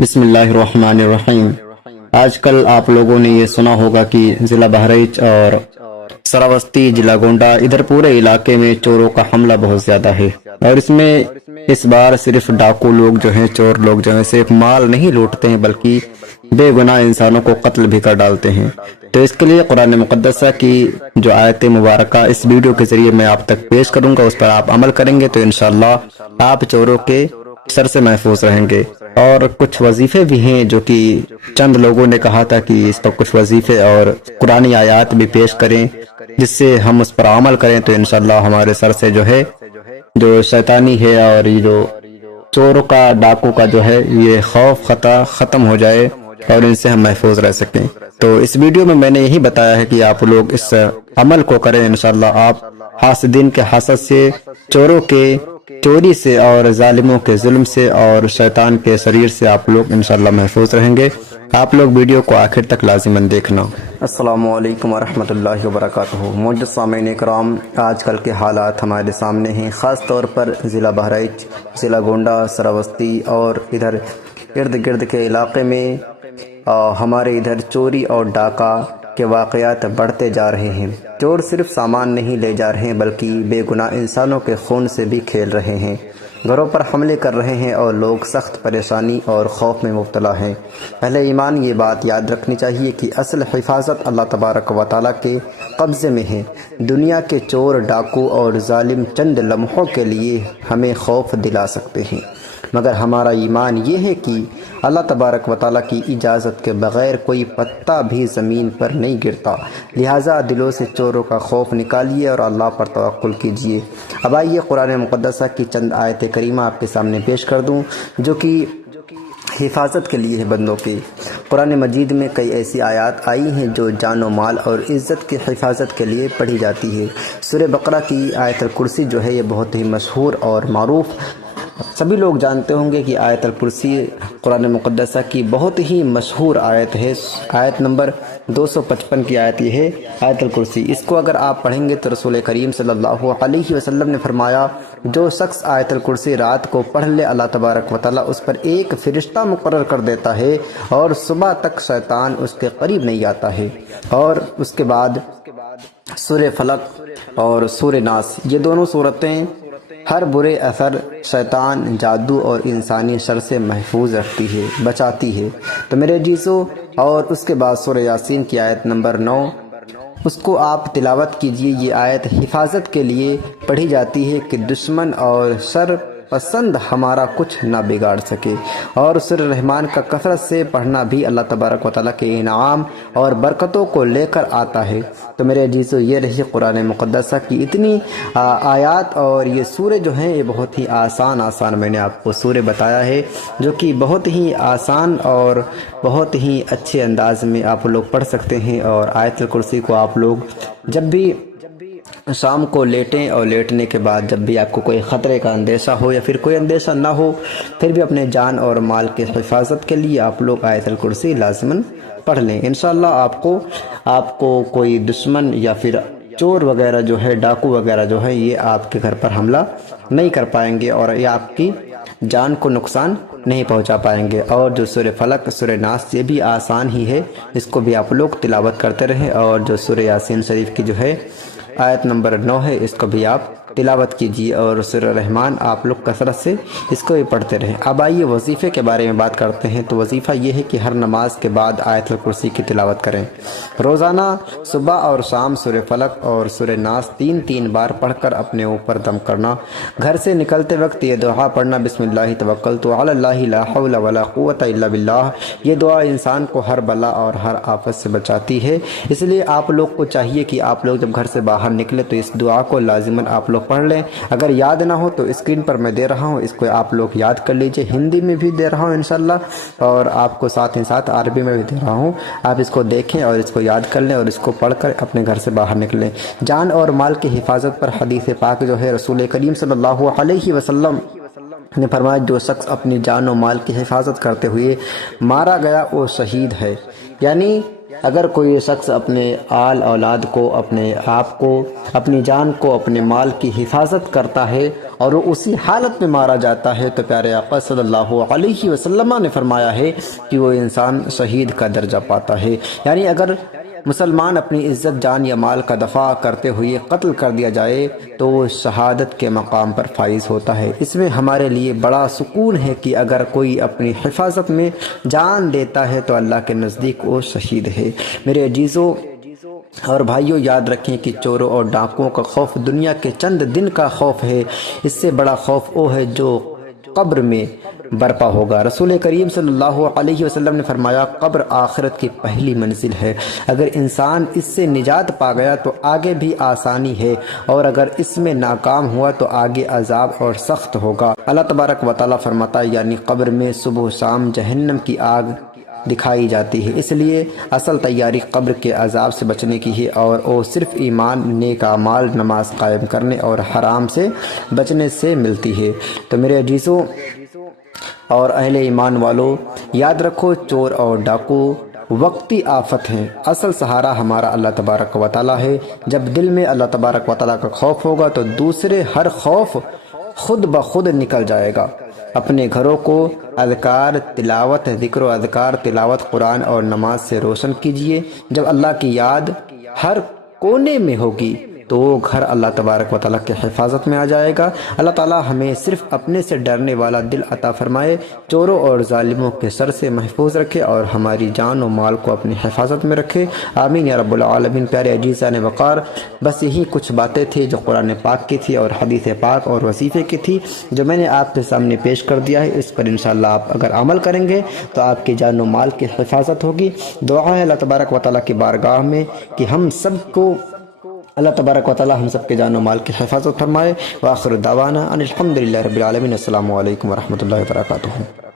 بسم اللہ الرحمن الرحیم۔ آج کل آپ لوگوں نے یہ سنا ہوگا کہ ضلع بہرائچ اور سراوستی ضلع گونڈہ ادھر پورے علاقے میں چوروں کا حملہ بہت زیادہ ہے، اور اس بار صرف ڈاکو لوگ جو ہیں، چور لوگ جو ہیں، صرف مال نہیں لوٹتے ہیں بلکہ بے گناہ انسانوں کو قتل بھی کر ڈالتے ہیں۔ تو اس کے لیے قرآن مقدسہ کی جو آیت مبارکہ اس ویڈیو کے ذریعے میں آپ تک پیش کروں گا، اس پر آپ عمل کریں گے تو انشاءاللہ آپ چوروں کے سر سے محفوظ رہیں گے۔ اور کچھ وظیفے بھی ہیں جو کہ چند لوگوں نے کہا تھا کہ اس پر کچھ وظیفے اور قرآنی آیات بھی پیش کریں جس سے ہم اس پر عمل کریں تو انشاءاللہ ہمارے سر سے جو ہے جو شیطانی ہے اور یہ جو چوروں کا ڈاکو کا جو ہے یہ خوف خطا ختم ہو جائے اور ان سے ہم محفوظ رہ سکیں۔ تو اس ویڈیو میں میں نے یہی بتایا ہے کہ آپ لوگ اس عمل کو کریں، انشاءاللہ آپ حاسدین کے حسد سے، چوروں کے چوری سے اور ظالموں کے ظلم سے اور شیطان کے شریر سے آپ لوگ انشاءاللہ محفوظ رہیں گے۔ آپ لوگ ویڈیو کو آخر تک لازماً دیکھنا۔ السلام علیکم ورحمۃ اللہ وبرکاتہ۔ معزز سامعین اکرام، آج کل کے حالات ہمارے سامنے ہیں، خاص طور پر ضلع بہرائچ، ضلع گونڈہ، سراوستی اور ادھر ارد گرد کے علاقے میں ہمارے ادھر چوری اور ڈاکہ کے واقعات بڑھتے جا رہے ہیں۔ چور صرف سامان نہیں لے جا رہے ہیں بلکہ بے گناہ انسانوں کے خون سے بھی کھیل رہے ہیں، گھروں پر حملے کر رہے ہیں اور لوگ سخت پریشانی اور خوف میں مبتلا ہیں۔ اہل ایمان یہ بات یاد رکھنی چاہیے کہ اصل حفاظت اللہ تبارک و تعالیٰ کے قبضے میں ہے۔ دنیا کے چور، ڈاکو اور ظالم چند لمحوں کے لیے ہمیں خوف دلا سکتے ہیں، مگر ہمارا ایمان یہ ہے کہ اللہ تبارک و تعالیٰ کی اجازت کے بغیر کوئی پتا بھی زمین پر نہیں گرتا، لہٰذا دلوں سے چوروں کا خوف نکالیے اور اللہ پر توکل کیجیے۔ اب آئیے قرآن مقدسہ کی چند آیت کریمہ آپ کے سامنے پیش کر دوں جو کہ حفاظت کے لیے ہے بندوں کے۔ قرآن مجید میں کئی ایسی آیات آئی ہیں جو جان و مال اور عزت کی حفاظت کے لیے پڑھی جاتی ہے۔ سورہ بقرہ کی آیت الکرسی جو ہے یہ بہت ہی مشہور اور معروف، سبھی لوگ جانتے ہوں گے کہ آیت الکرسی قرآن مقدسہ کی بہت ہی مشہور آیت ہے۔ آیت نمبر 255 کی آیت یہ ہے، آیت الکرسی۔ اس کو اگر آپ پڑھیں گے تو رسول کریم صلی اللہ علیہ وسلم نے فرمایا جو شخص آیت الکرسی رات کو پڑھ لے اللہ تبارک و تعالیٰ اس پر ایک فرشتہ مقرر کر دیتا ہے اور صبح تک شیطان اس کے قریب نہیں آتا ہے۔ اور اس کے بعد سورہ فلق اور سورہ ناس، یہ دونوں سورتیں ہر برے اثر، شیطان، جادو اور انسانی شر سے محفوظ رکھتی ہے، بچاتی ہے۔ تو میرے عزیزو، اور اس کے بعد سورہ یاسین کی آیت نمبر 9، اس کو آپ تلاوت کیجئے۔ یہ آیت حفاظت کے لیے پڑھی جاتی ہے کہ دشمن اور شر پسند ہمارا کچھ نہ بگاڑ سکے۔ اور سورہ رحمان کا کثرت سے پڑھنا بھی اللہ تبارک و تعالیٰ کے انعام اور برکتوں کو لے کر آتا ہے۔ تو میرے عزیزو، یہ رہی قرآن مقدسہ کی اتنی آیات، اور یہ سورہ جو ہیں یہ بہت ہی آسان میں نے آپ کو سورہ بتایا ہے جو کہ بہت ہی آسان اور بہت ہی اچھے انداز میں آپ لوگ پڑھ سکتے ہیں۔ اور آیت الکرسی کو آپ لوگ جب بھی شام کو لیٹیں اور لیٹنے کے بعد جب بھی آپ کو کوئی خطرے کا اندیشہ ہو یا پھر کوئی اندیشہ نہ ہو، پھر بھی اپنے جان اور مال کی حفاظت کے لیے آپ لوگ آیت الکرسی لازماً پڑھ لیں۔ انشاءاللہ آپ کو کوئی دشمن یا پھر چور وغیرہ جو ہے، ڈاکو وغیرہ جو ہے، یہ آپ کے گھر پر حملہ نہیں کر پائیں گے اور یہ آپ کی جان کو نقصان نہیں پہنچا پائیں گے۔ اور جو سورہ فلق، سورہ ناس، یہ بھی آسان ہی ہے، اس کو بھی آپ لوگ تلاوت کرتے رہیں۔ اور جو سورہ یاسین شریف کی جو ہے آیت نمبر 9 ہے، اس کو بھی آپ تلاوت کیجیے۔ اور سورہ رحمان آپ لوگ کثرت سے اس کو بھی پڑھتے رہیں۔ اب آئیے وظیفے کے بارے میں بات کرتے ہیں۔ تو وظیفہ یہ ہے کہ ہر نماز کے بعد آیت الکرسی کی تلاوت کریں۔ روزانہ صبح اور شام سورہ فلق اور سورہ ناس 3 بار پڑھ کر اپنے اوپر دم کرنا۔ گھر سے نکلتے وقت یہ دعا پڑھنا، بسم اللہ توکلت علی اللہ لا حول ولا قوت الا باللہ۔ یہ دعا انسان کو ہر بلا اور ہر آفت سے بچاتی ہے، اس لیے آپ لوگ کو چاہیے کہ آپ لوگ جب گھر سے باہر نکلے تو اس دعا کو لازماً آپ لوگ پڑھ لیں۔ اگر یاد نہ ہو تو اسکرین پر میں دے رہا ہوں، اس کو آپ لوگ یاد کر لیجئے۔ ہندی میں بھی دے رہا ہوں انشاءاللہ، اور آپ کو ساتھ ہی ساتھ عربی میں بھی دے رہا ہوں، آپ اس کو دیکھیں اور اس کو یاد کر لیں اور اس کو پڑھ کر اپنے گھر سے باہر نکلیں۔ جان اور مال کی حفاظت پر حدیث پاک جو ہے رسول کریم صلی اللہ علیہ وسلم نے فرمایا جو شخص اپنی جان و مال کی حفاظت کرتے ہوئے مارا گیا وہ شہید ہے۔ یعنی اگر کوئی شخص اپنے آل اولاد کو، اپنے آپ کو، اپنی جان کو، اپنے مال کی حفاظت کرتا ہے اور وہ اسی حالت میں مارا جاتا ہے تو پیارے آقا صلی اللہ علیہ وسلم نے فرمایا ہے کہ وہ انسان شہید کا درجہ پاتا ہے۔ یعنی اگر مسلمان اپنی عزت جان یا مال کا دفاع کرتے ہوئے قتل کر دیا جائے تو وہ شہادت کے مقام پر فائز ہوتا ہے۔ اس میں ہمارے لیے بڑا سکون ہے کہ اگر کوئی اپنی حفاظت میں جان دیتا ہے تو اللہ کے نزدیک وہ شہید ہے۔ میرے عزیزوں اور بھائیوں، یاد رکھیں کہ چوروں اور ڈاکوؤں کا خوف دنیا کے چند دن کا خوف ہے، اس سے بڑا خوف وہ ہے جو قبر میں برپا ہوگا۔ رسول کریم صلی اللہ علیہ وسلم نے فرمایا قبر آخرت کی پہلی منزل ہے، اگر انسان اس سے نجات پا گیا تو آگے بھی آسانی ہے، اور اگر اس میں ناکام ہوا تو آگے عذاب اور سخت ہوگا۔ اللہ تبارک و تعالیٰ فرماتا ہے یعنی قبر میں صبح و شام جہنم کی آگ دکھائی جاتی ہے، اس لیے اصل تیاری قبر کے عذاب سے بچنے کی ہے، اور وہ صرف ایمان، نیک اعمال، نماز قائم کرنے اور حرام سے بچنے سے ملتی ہے۔ تو میرے عزیزوں اور اہل ایمان والو، یاد رکھو چور اور ڈاکو وقتی آفت ہیں، اصل سہارا ہمارا اللہ تبارک و تعالیٰ ہے۔ جب دل میں اللہ تبارک و تعالیٰ کا خوف ہوگا تو دوسرے ہر خوف خود بخود نکل جائے گا۔ اپنے گھروں کو اذکار تلاوت، ذکر و اذکار تلاوت قرآن اور نماز سے روشن کیجیے۔ جب اللہ کی یاد ہر کونے میں ہوگی تو وہ گھر اللہ تبارک و تعالیٰ کے حفاظت میں آ جائے گا۔ اللہ تعالیٰ ہمیں صرف اپنے سے ڈرنے والا دل عطا فرمائے، چوروں اور ظالموں کے سر سے محفوظ رکھے اور ہماری جان و مال کو اپنی حفاظت میں رکھے، آمین یا رب العالمین۔ پیارے عزیزان وقار، بس یہی کچھ باتیں تھی جو قرآن پاک کی تھی اور حدیث پاک اور وظیفے کی تھی، جو میں نے آپ کے سامنے پیش کر دیا ہے۔ اس پر انشاءاللہ آپ اگر عمل کریں گے تو آپ کی جان و مال کی حفاظت ہوگی۔ دعا ہے اللہ تبارک و تعالیٰ کی بارگاہ میں کہ ہم سب کو اللہ تبارک و تعالیٰ ہم سب کے جان و مال کی حفاظت فرمائے۔ وآخر دعوانا ان الحمدللہ رب العالمین۔ السلام علیکم ورحمۃ اللہ وبرکاتہ۔